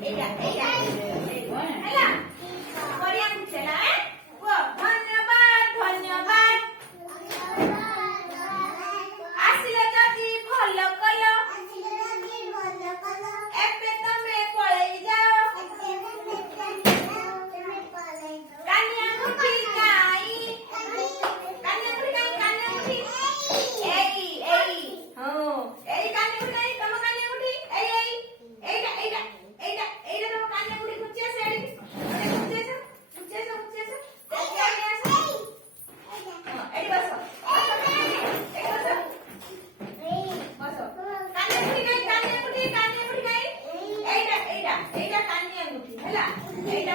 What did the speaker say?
ଏଇଟା ଏଇଟା ହେଲା ବଢିଆ ବୁଝି ହେଲା କୁହ ଧନ୍ୟବାଦ ଧନ୍ୟବାଦ ଆସିଲ ଯଦି ଭଲ କଲ ଏବେ ତମେ ପଳେଇ ଯାଅ କାନିଆ ମୁଠି କାଇଁ କାନିଆ ମୁଠି କାଇଁ କାନିଆ ମୁଠି ଏଇ ଏଇ ହଁ ଏଇ କାନିଆ ମୁଠି କାଇଁ ତମ କାନିଆ ମୁଠି ଏଇ ଏଇ ଏଇଟା ଏଇଟା ଏଇଟା ଏଇଟା ତମ କାନିଆ ମୁଠି ଘୁଞ୍ଚି ଆସ ଏଇଠି ଘୁଞ୍ଚି ଆସ ଘୁଞ୍ଚି ଆସ ଘୁଞ୍ଚି ଆସ ଏଇଠି ଆସ ହଁ ଏଇଠି ବସ ଏଇଠି ବସ ବସ କାନିଆ ମୁଠି କାଇଁ ଏଇଟା ଏଇଟା ଏଇଟା କାନିଆ ମୁଠି ହେଲା ଏଇଟା